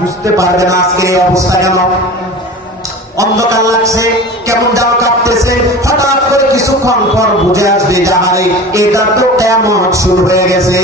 বুঝতে পারবে না আজকে অবস্থা অন্ধকার লাগছে, কেমন কাঁপতেছে। হঠাৎ করে কিছুক্ষণ পর বুঝে আসবে যাহারে এটা তো কেমন শুরু হয়ে গেছে।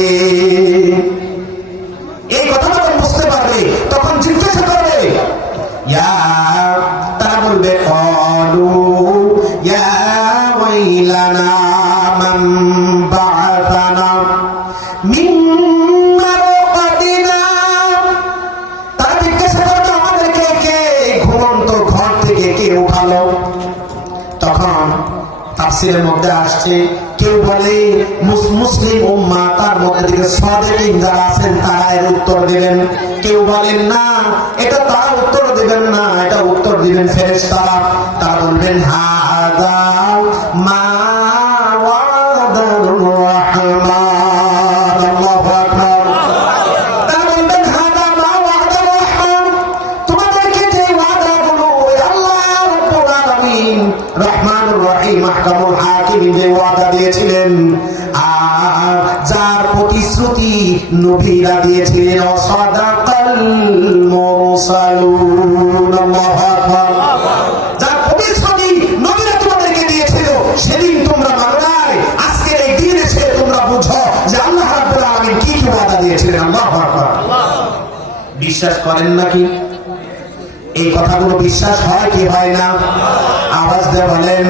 তাফসিরের মধ্যে আসছে, কেউ বলে মুস- মুসলিম উম্মা তার মধ্যে থেকে সদেকিন যারা আছেন, তারা এর উত্তর দিলেন কেউ বলেন, না, এটা তার উত্তর দিবেন না, এটা উত্তর দিবেন ফেরেশতারা। তারা বলবেন হাদা সেদিন তোমরা মানো আজকে তোমরা বুঝো যে আল্লাহ রাব্বুল আলামিন কি কি ওয়াদা দিয়েছিলেন। আল্লাহু বিশ্বাস করেন নাকি? এই কথাগুলো বিশ্বাস হয় কি হয় না? আওয়াজ দিয়ে বলেন,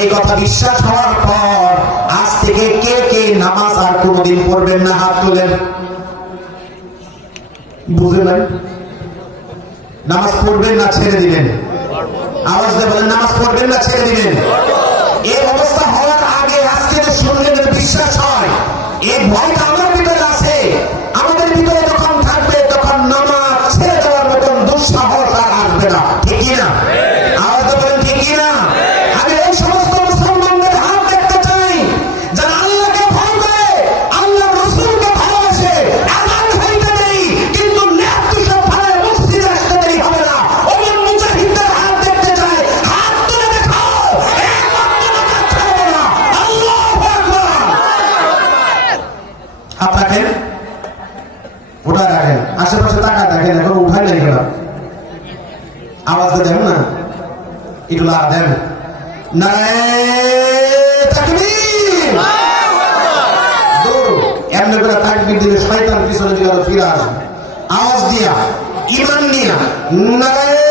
এই কথা বিশ্বাস হওয়ার পর আজ থেকে কে কে নামাজ আর কোনোদিন পড়বেন না? হাত তোলেন। বুঝে নাই নামাজ পড়বেন না ছেড়ে দিবেন? আওয়াজ দিয়ে বলেন, নামাজ পড়বেন না ছেড়ে দিবেন? এই অবস্থা হওয়ার আগে আজকে শুনলেন বিশ্বাস হয়, এই ভয়টা করে তাকবির দিলে শয়তান পিছনে দিকে আরও ফিরে আসবে। আওয়াজ দিয়া ইমান দিয়া নারায়ে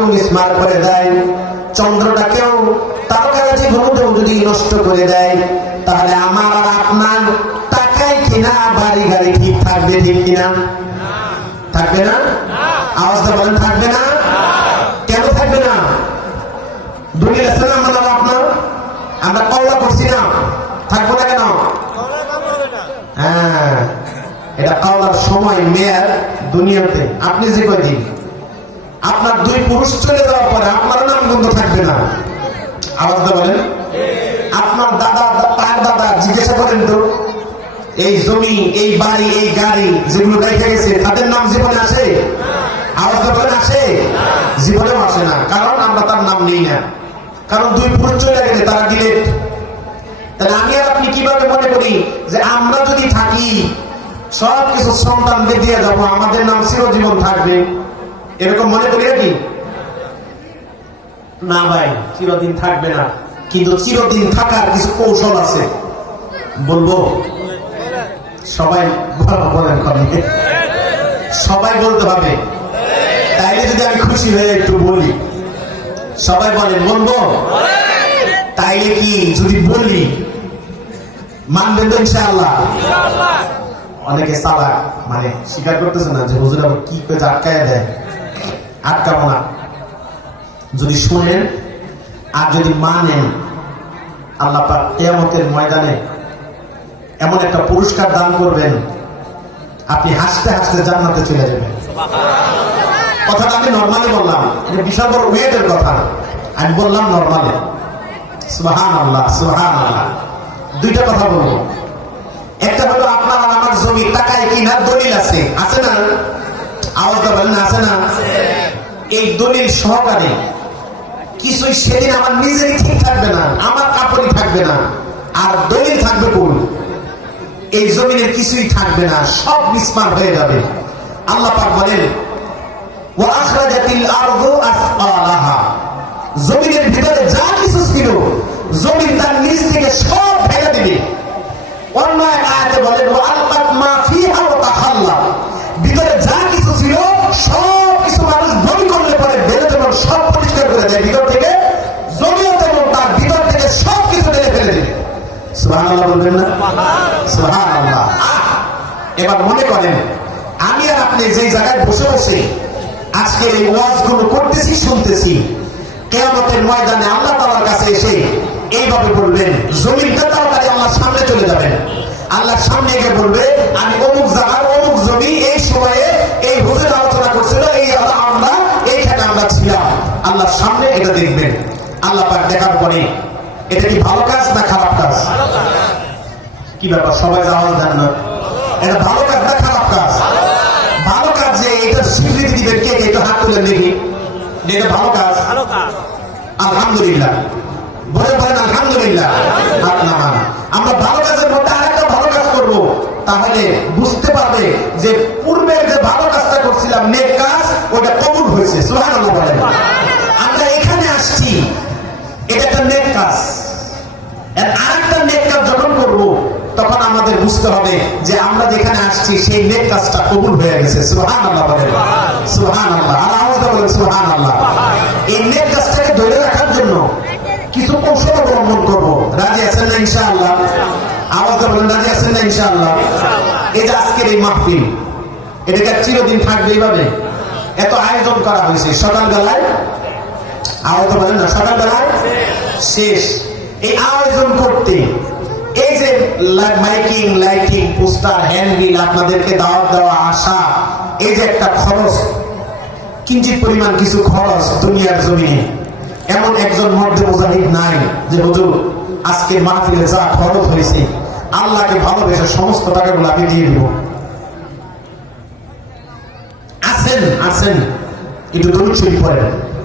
সূর্যটাকেও মিসমার করে দেয়। চন্দ্রটাকেও তারকারাজি ভ্রমণেও যদি নষ্ট করে দেয়, তাহলে আমার আর আপনার টাকায় কিনা, বাড়ি গাড়ি ঠিক থাকবে, ঠিক কিনা? থাকবে না? আওয়াজটা বলেন, থাকবে না? কেন থাকবে না? দুনিয়া আছে না আপনার? আমরা কল্লা করছি না? থাকব না কেন? হ্যাঁ এটা কাওয়ার সময় মেয়ার দুনিয়াতে। আপনি যে কয়দিন? আপনার দুই পুরুষ চলে যাওয়ার পরে আপনার নাম বন্ধ থাকবে না। আওয়াজটা বলেন। আপনার দাদা, তার দাদা জিজ্ঞাসা করেন তো, এই জমি, এই বাড়ি, এই গাড়ি যেগুলো রেখে গেছে, তাদের নাম জীবনে আসে? আওয়াজটা বলেন, আসে। জীবনেও আসে না, কারণ আমরা তার নাম নেই না। কারণ দুই পুরুষ চলে গেলে তারা ডিলেট তাহলে আমি আর আপনি কীভাবে মনে করি যে আমরা যদি থাকি সব কিছু সন্তানদের দিয়ে যাব, আমাদের নাম চিরজীবন থাকবে? এরকম মনে করি নাকি না ভাই, চিরদিন থাকবে না। কিন্তু চিরদিন থাকার কিছু কৌশল আছে। বলব? সবাই সবাই বলতে হবে। তাইলে যদি আমি খুশি হয়ে একটু বলি। সবাই বলেন, বলব? তাইলে কি যদি বলি, মানবেন তো ইনশাআল্লাহ। অনেকে সালা মানে স্বীকার করতেছে না যে হুজুর আবার কি করে আটকায় দেয়। আটকাবো না যদি শুনেন আর যদি মানেন আল্লাহ পাক কেয়ামতের ময়দানে এমন একটা পুরস্কার দান করবেন, আপনি হাসতে হাসতে জান্নাতে চলে যাবেন। কথাটা আমি নর্মালি বললাম বিশাল বড় ওয়েটের কথা। আমি বললাম নর্মালি সুহান আল্লাহ সুহান আল্লাহ দুইটা কথা বলব। একটা হলো আপনার আমার জমি টাকায় কিনা দলিল আছে। আছে না? আওয়াজ বলেন আছে না? এই দলিল সহকারে কিছুই সেদিন আমার নিজেরই ঠিক থাকবে না, আমার কাপড়ই থাকবে না। আর দলিল থাকবে কোন? এই জমিনের কিছুই থাকবে না, সব মিসমার হয়ে যাবে। আল্লাহ পাক বলেন মা বলবেন না? এবার মনে করেন, আমি আর আপনি যে জায়গায় বসে বসে আজকের এই ওয়াজগুলো করতেছি, শুনতেছি, কেয়ামতের ময়দানে আল্লাহ তাআলার কাছে এসে এইভাবে বলবেন, জমিনটা সামনে চলে যাবেন। আল্লাহর সামনে গিয়ে বলবে, আমি অমুক অমুক জমি এই সময়ে এই হুজুর আলোচনা করছিল, এই আল্লাহ আমরা এইখানে আমরা ছিলাম। আল্লাহর সামনে এটা দেখবেন। আল্লাহ পাক দেখার পরে, এটা কি ভালো কাজ না খারাপ কাজ? কি ব্যাপার? সবাই যাওয়া দেন না এটা ভালো কাজ না খারাপ কাজ? ভালো কাজ যে এটা স্বীকৃতি দিবেন কে কে? একটু হাত তুলে দেখি। এটা ভালো কাজ। ভালো কাজ। আলহামদুলিল্লাহ। বলে বলেন আলহামদুলিল্লাহ। হাত নামান। আমরা ভালো কাজের মধ্যে আরেকটা ভালো কাজ করব। তাহলে বুঝতে পারবে যে পূর্বের যে ভালো কাজটা করছিলাম নেক কাজ ওটা কবুল হয়েছে। বলেন। আমরা এখানে আসছি। এটা একটা নেক কাজ। আর আরেকটা নেক কাজ যখন করব তখন আমাদের বুঝতে হবে যে আমরা যেখানে আসছি, সেই নেক কাজটা কবুল হয়ে গেছে। সুবহানাল্লাহ বলেন। সুবহানাল্লাহ। আর আওয়াজ বলেন, সুবহানাল্লাহ। এই নেক কাজটাকে ধরে রাখার জন্য কিছু কৌশল অবলম্বন করব। রাজি আছেন না ইনশাআল্লাহ? আওয়াজ বলেন, রাজি আছেন না ইনশাআল্লাহ? এই যে আজকের এই মাহফিল এটাকে চিরদিন থাকবে এইভাবে? এত আয়োজন করা হয়েছে। সকালবেলায়, আওয়াজ বলেন না, সকালবেলায় শেষ। এই আয়োজন করতে এই যে মাইকিং, লাইটিং, পোস্টার, হ্যান্ডবিল আপনাদেরকে দাওয়াত দেওয়া আসা এই যে একটা খরচ, কিঞ্চিত পরিমাণ কিছু খরচ দুনিয়ার জমিনে। এমন একজন মধ্যে মুজাহিদ নাই যে, হুজুর, আজকে মাহফিলে যা খরচ হয়েছে, আল্লাহকে ভালোবেসে সমস্ত টাকাগুলো আমি দিয়ে দিব। আছেন আছেন একটু দরুদ শরীফ পড়েন।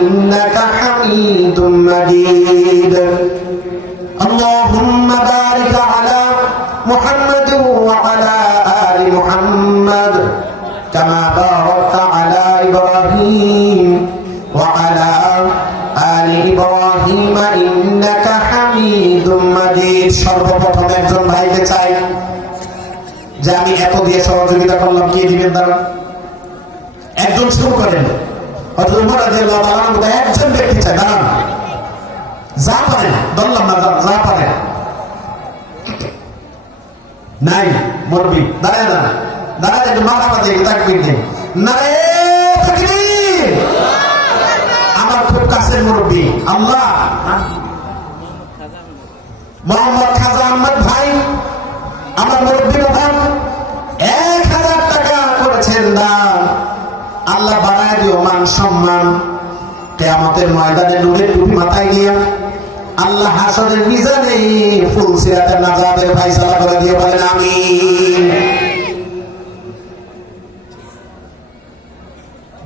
إنك حميد مجيد. اللهم بارك على محمد একজন ব্যক্তি দাঁড়ান। যা পারে দল্লাম না যা- পারে। নাই মরবি দাঁড়ায় না দাঁড়ায়, একটু দিন নারে আমার খুব কাছের মুরব্বী, আল্লাহ কেয়ামতের ময়দানে নূরের টুপি মাথায় নিয়ে আল্লাহ হাসনের মিজানে ফুল সিরাতের নাজাতের ফাইসালা করে দিয়ে বলেন আমি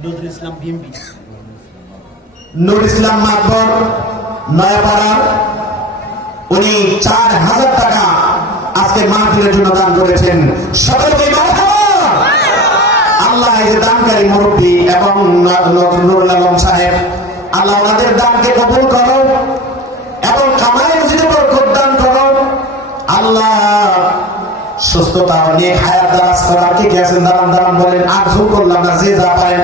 নজরুল ইসলাম নুর নয়াপাড়ার উনি চার হাজার টাকা আজকে মাহফিলের জন্য দান করেছেন। সকলকে আল্লাহ দানকারী মুরব্বী এবং নুরুল আলম সাহেব আল্লাহ ওনাদের দানকে কবুল করো এবং কামাই রুজিতে বরকত দান করো। আল্লাহ সুস্থতা নিয়ে হায়াত দারাজ করার কি আছেন? দাঁড়ান দাঁড়ান বলেন, আর জোর করলাম না, যে যা পারেন।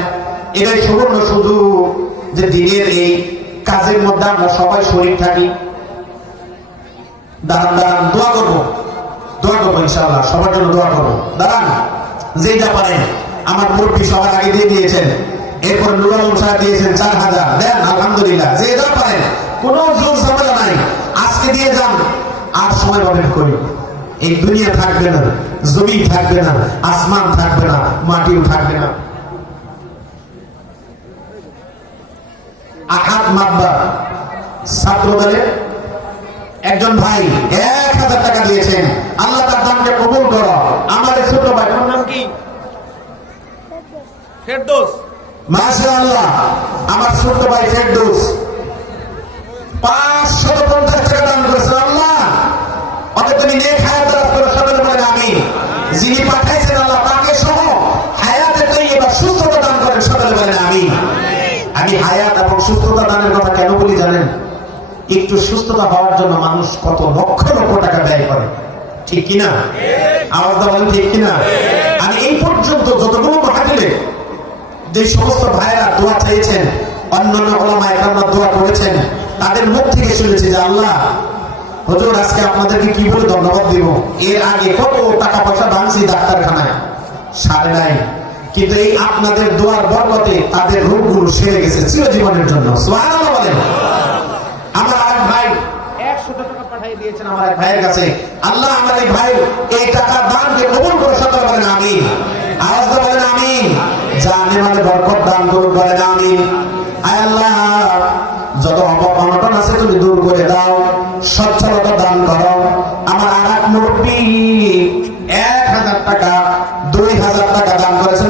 এটাই সুবর্ণ সুযোগ যে দিনের এই কাজের মধ্যে আমরা সবাই শরীর থাকি। দাঁড়ান দাঁড়ান, দোয়া করব। দোয়া করব, ইনশাআল্লাহ, সবার জন্য দোয়া করব। দাঁড়ান যেটা পারেন। আমার মুরব্বী সবার আগে দিয়ে দিয়েছেন। এরপর নুরাল সাহেব দিয়েছেন চার হাজার। দেন, আলহামদুলিল্লাহ। যে যা পারেন, কোনো জোর ঝামেলা নাই। আজকে দিয়ে যান, আর সময় পাবেন করি এই দুনিয়া থাকবে না জমি থাকবে না, আসমান থাকবে না, মাটিও থাকবে না। মাব্বা ছাত্র দলের একজন ভাই এক হাজার টাকা দিয়েছেন। আল্লাহ তার দামকে কবুল করো। আমার ছোট ভাই নাম কি? ফেরদৌস। মাসা আমার ছোট ভাই ফেরদৌস। পাঁচশত পঞ্চাশ টাকা দান করেছেন আল্লাহ। ওকে তুমি নেক হায়াত আমি যিনি পাঠাইছেন আল্লাহ, তাকে সহ সুস্থতা কেন বলি জানেন? একটু সুস্থতা হওয়ার জন্য মানুষ কত লক্ষ লক্ষ টাকা ব্যয় করে। ঠিক দা বলেন ঠিক কিনা? আমি এই পর্যন্ত যতগুলো মাহাতিলে যে সমস্ত ভাইরা দোয়া চেয়েছেন, অন্যান্য ওলামা দোয়া করেছেন, তাদের মুখ থেকে শুনেছি যে আল্লাহ, হজুর, আজকে আপনাদেরকে কি বলে ধন্যবাদ দিব? এর আগে কত টাকা পয়সা ভাঙছি ডাক্তারখানায়? সারে নাই। কিন্তু এই আপনাদের দোয়ার বরকতে তাদের রোগগুলো সেরে গেছে চিরজীবনের জন্য। আমার এক ভাই টাকা পাঠিয়ে দিয়েছেন আমার এক ভাইয়ের কাছে। আল্লাহ আমার ভাই এই টাকার দানকে কবুল করে বলেন আমি আওয়াজ বলেন আমি জানে মানে বরকত দান আছে তুমি দূর করে দাও, সচ্ছলতা দান করো। আমার আর এক মুরব্বী এক হাজার টাকা, দুই হাজার টাকা দান করেছেন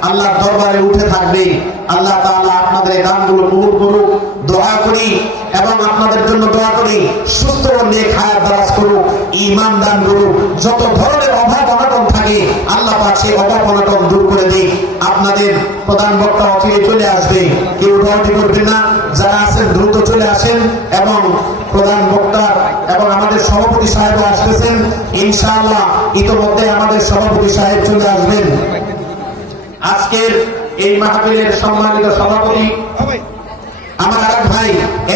দিবেন আল্লাহর দরবারে উঠে থাকবে। আল্লাহ তাআলা আপনাদের এই দানগুলো কবুল করুক, দোয়া করি এবং আপনাদের জন্য দোয়া করি, সুস্থ ও নেক হায়াত দারাজ করুক, ঈমান দান করুক। যত ধরনের অভাব অনটন থাকে, আল্লাহ পাক সেই অভাব অনটন দূর করে দিক। আপনাদের প্রধান বক্তা অচিরে চলে আসবে, কেউ উঠাউঠি করবেন না। যারা আছেন দ্রুত চলে আসেন এবং প্রধান বক্তা এবং আমাদের সভাপতি সাহেব আসতেছেন। ইনশাআল্লাহ, ইতোমধ্যে আমাদের সভাপতি সাহেব চলে আসবেন। আজকের এই মাহফিলের সম্মানিত সভাপতি আমার এক ভাই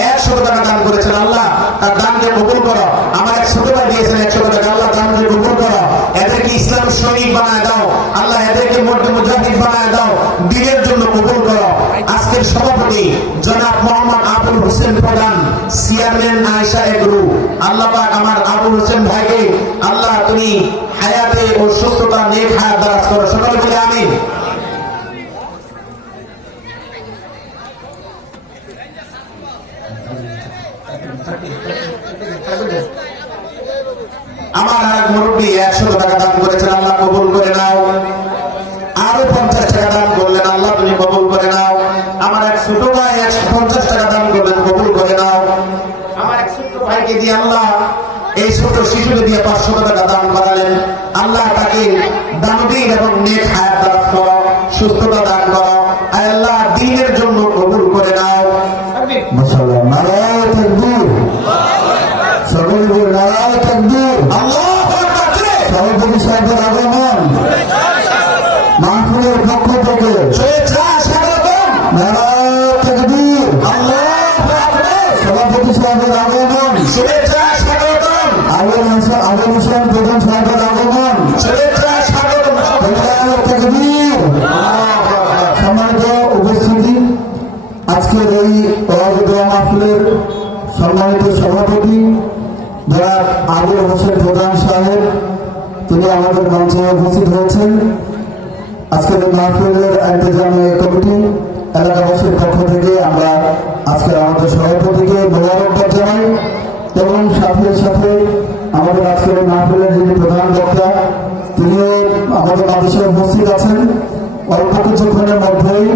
একশো টাকা দান করেছেন আল্লাহ তার দানকে কবুল করো। আমার এক ছোট ভাই দিয়েছেন একশো টাকা আল্লাহ দানকে কবুল করো। এদেরকে ইসলাম সৈনিক বানায় দাও। আল্লাহ এদেরকে মধ্যে মুজাহিদ বানায় দাও। দিনের জন্য কবুল করো। আজকের সভাপতি জনাব মোহাম্মদ আবুল হোসেন প্রধান চেয়ারম্যান আয়সা এগ্রু। আল্লাহ পাক আমার আবুল হোসেন ভাইকে আল্লাহ তুমি হায়াতে ও সুস্থতা নেক হায়াত দারাজ করো। মাহফিলের ইন্তজামে কমিটি এলাকাবাসীর পক্ষ থেকে আমরা আমাদের সভাপতিকে মোবারকবাদ জানাই এবং সাথে সাথে আমাদের আজকের মাহফিলের যিনি প্রধান বক্তা, তিনিও আমাদের উপস্থিত আছেন। অল্প কিছুক্ষণের মধ্যেই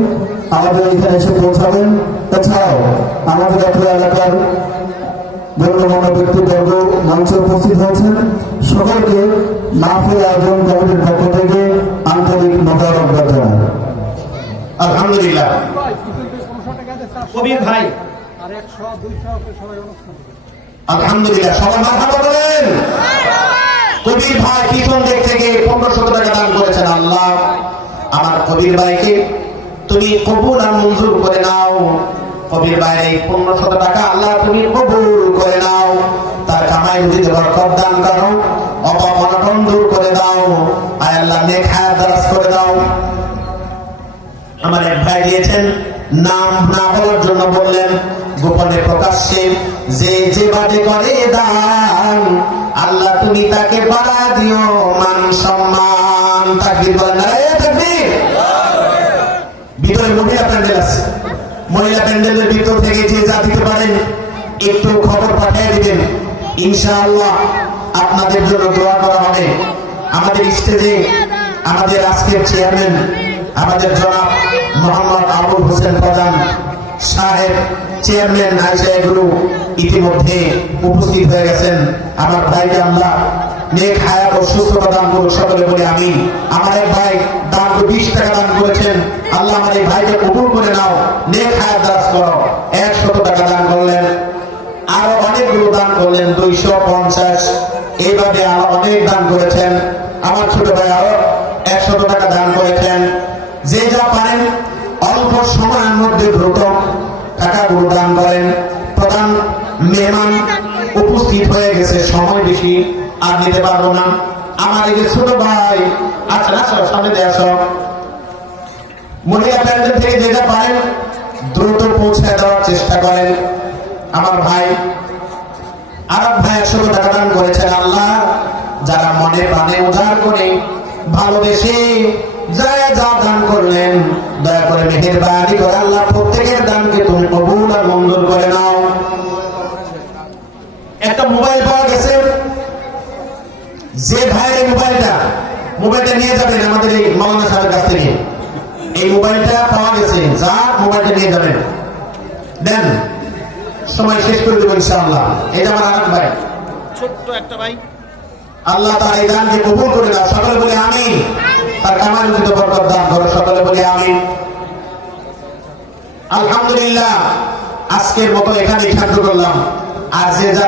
আমাদের এখানে এসে পৌঁছাবেন। এছাড়াও আমাদের এলাকার গণ্যমান্য ব্যক্তিবর্গ উপস্থিত হয়েছেন। সকলকে আয়োজন কমিটির পক্ষ থেকে আন্তরিক মোবারকবাদ জানাই আলহামদুলিল্লাহ। কবির ভাই। আলহামদুলিল্লাহ। সবাই মাথা বলেন কবির ভাই পিছন দিক থেকে পনেরোশো টাকা দান করেছেন আল্লাহ। আমার কবির ভাইকে তুমি কবুল আর মঞ্জুর করে নাও। কবির ভাইয়ের এই পনেরোশো টাকা আল্লাহ তুমি কবুল করে নাও। তার কামাই রুজিতে বরকত দান করো অপমনটন দূর করে দাও। আয় আল্লাহ নেক দিয়েছেন। নাম না বলার জন্য বললেন, গোপনে প্রকাশ্যে, যে যে বাদে করে দান, আল্লাহ তুমি তাকে বাড়া দিও, মান সম্মান তাকবীর বলেন নারায়ে ভিতরে মহিলা প্যান্ডেল আছে। মহিলা প্যান্ডেলের ভিতর থেকে যে যা দিতে পারেন, একটু খবর পাঠিয়ে দিবেন। ইনশাআল্লাহ আপনাদের জন্য দোয়া করা হবে। আমাদের স্টেজে আমাদের আজকের চেয়ারম্যান, আমাদের জনাব মোহাম্মদ আবুল হোসেন প্রধান সাহেব চেয়ারম্যান আইসা এগুলো ইতিমধ্যে উপস্থিত হয়ে গেছেন। আমার ভাইকে আমরা নেক হায়াত ও সুস্থতা দান করুক সকলে বলে আমি আমার এক ভাই দান বিশ টাকা দান করেছেন। আল্লাহ আমার এই ভাইকে কবুল করে নাও, নেক হায়াত দাস করো। একশত টাকা দান করলেন, আরও অনেকগুলো দান করলেন, দুইশো পঞ্চাশ। এইভাবে আরও অনেক দান করেছেন। আমার ছোট ভাই আরও একশত টাকা দান করেছেন। উপস্থিত হয়ে গেছে, সময় বেশি আর নিতে পারব না। আমার এই যে ছোট ভাই আচ্ছা থেকে যে পারেন, দ্রুত পৌঁছে দেওয়ার চেষ্টা করেন। আমার ভাই, আরব ভাই একশো টাকা দান করেছেন। আল্লাহ, যারা মনে প্রাণে উজাড় করে, ভালোবেসে যায় যা দান করলেন দয়া করে মেহেরবানি করে আল্লাহ প্রত্যেকের দানকে তুমি কবুল আর মঞ্জুর করে নাও। একটা মোবাইল পাওয়া গেছে। যে ভাইয়ের মোবাইলটা মোবাইলটা নিয়ে যাবেন আমাদের এই মৌলানা সাহেবের কাছ থেকে। এই মোবাইলটা পাওয়া গেছে যা মোবাইলটা নিয়ে যাবেন। দেন সময় শেষ করে দেবো ইনশাআল্লাহ। এটা আমার আরেক ভাই। ছোট্ট একটা ভাই। আল্লাহ তার এই দানকে কবুল করে দাও সকলে বলে আমি তার কামাল বরকত দান করো সকলে বলে আমি আলহামদুলিল্লাহ, আজকের মতো এখানে খাদ্য করলাম। আর যে যা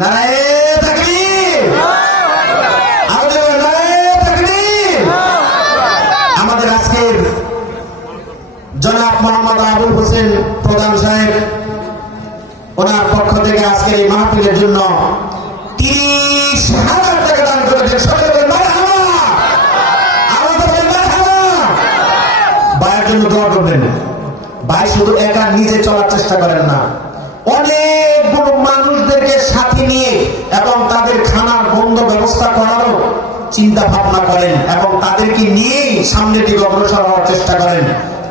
নারায়ে তাকবীর। আমাদের নারায়ে তাকবীর। আমাদের আজকের জনাব মোহাম্মদ আবুল হোসেন প্রধান সাহেব, ওনার পক্ষ থেকে আজকের এই মাহফিলের জন্য তিরিশ হাজার টাকা দান করেছেন সকলে বলেন মারহাবা আমাদের বলেন মারহাবা ভাইয়ের জন্য দোয়া করবেন ভাই, শুধু একা নিজে চলার চেষ্টা করেন না। অনেকগুলো মানুষদেরকে সাথে নিয়ে এবং তাদের খানার বন্ধ ব্যবস্থা করারও চিন্তা ভাবনা করেন এবং তাদেরকে নিয়েই সামনের দিকে অগ্রসর হওয়ার চেষ্টা করেন।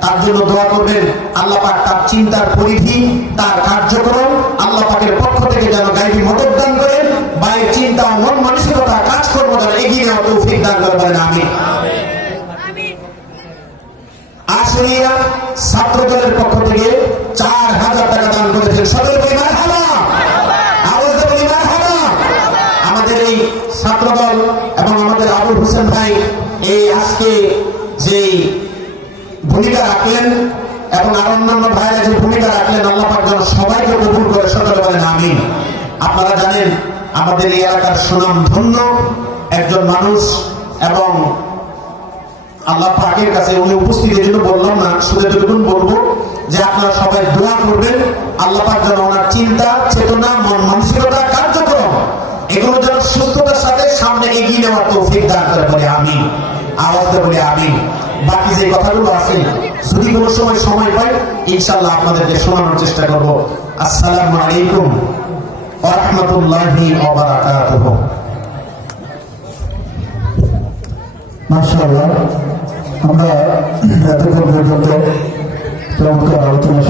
তার জন্য দোয়া করবেন, আল্লাহ পাক তার চিন্তার পরিধি, তার কার্যক্রম আল্লাহ পাকের পক্ষ থেকে যেন গাইবি মদত দান করেন। বাইরের চিন্তা মন মানসিকতা কাজকর্ম যেন এগিয়ে নেওয়া তৌফিক দান বলেন আমি আশুলিয়া ছাত্র দলের পক্ষ থেকে চার হাজার টাকা দান করেছেন সকল এই ছাত্র এবং আমাদের আবুল হোসেন ভাই এই আজকে যে ভূমিকা রাখলেন এবং আর অন্যান্য যে ভূমিকা রাখলেন, আল্লাহ সবাইকে কবুল করে, সকলে বলেন আমিন। আপনারা জানেন, আমাদের এই এলাকার সুনাম ধন্য একজন মানুষ এবং আল্লাহ পাকের কাছে উনি উপস্থিত, এই জন্য বললাম না, শুধু এতটুকু বলব যে আপনারা সবাই দোয়া করবেন, আল্লাহ পাক যেন ওনার চিন্তা, চেতনা, মন মানসিকতা, কার্যক্রম, এগুলো যেন সুস্থতার সাথে সামনে এগিয়ে নেওয়ার তৌফিক দান করে বলে আমি আওয়াজ বলে আমি বাকি যে কথাগুলো আছে, যদি কোনো সময় সময় পাই ইনশাল্লাহ আপনাদেরকে শোনানোর চেষ্টা করব। আসসালামু আলাইকুম ওয়া রাহমাতুল্লাহি ওয়া বারাকাতুহু। মাশাআল্লাহ। আমরা এতক্ষণ পর্যন্ত চমৎকার আলোচনা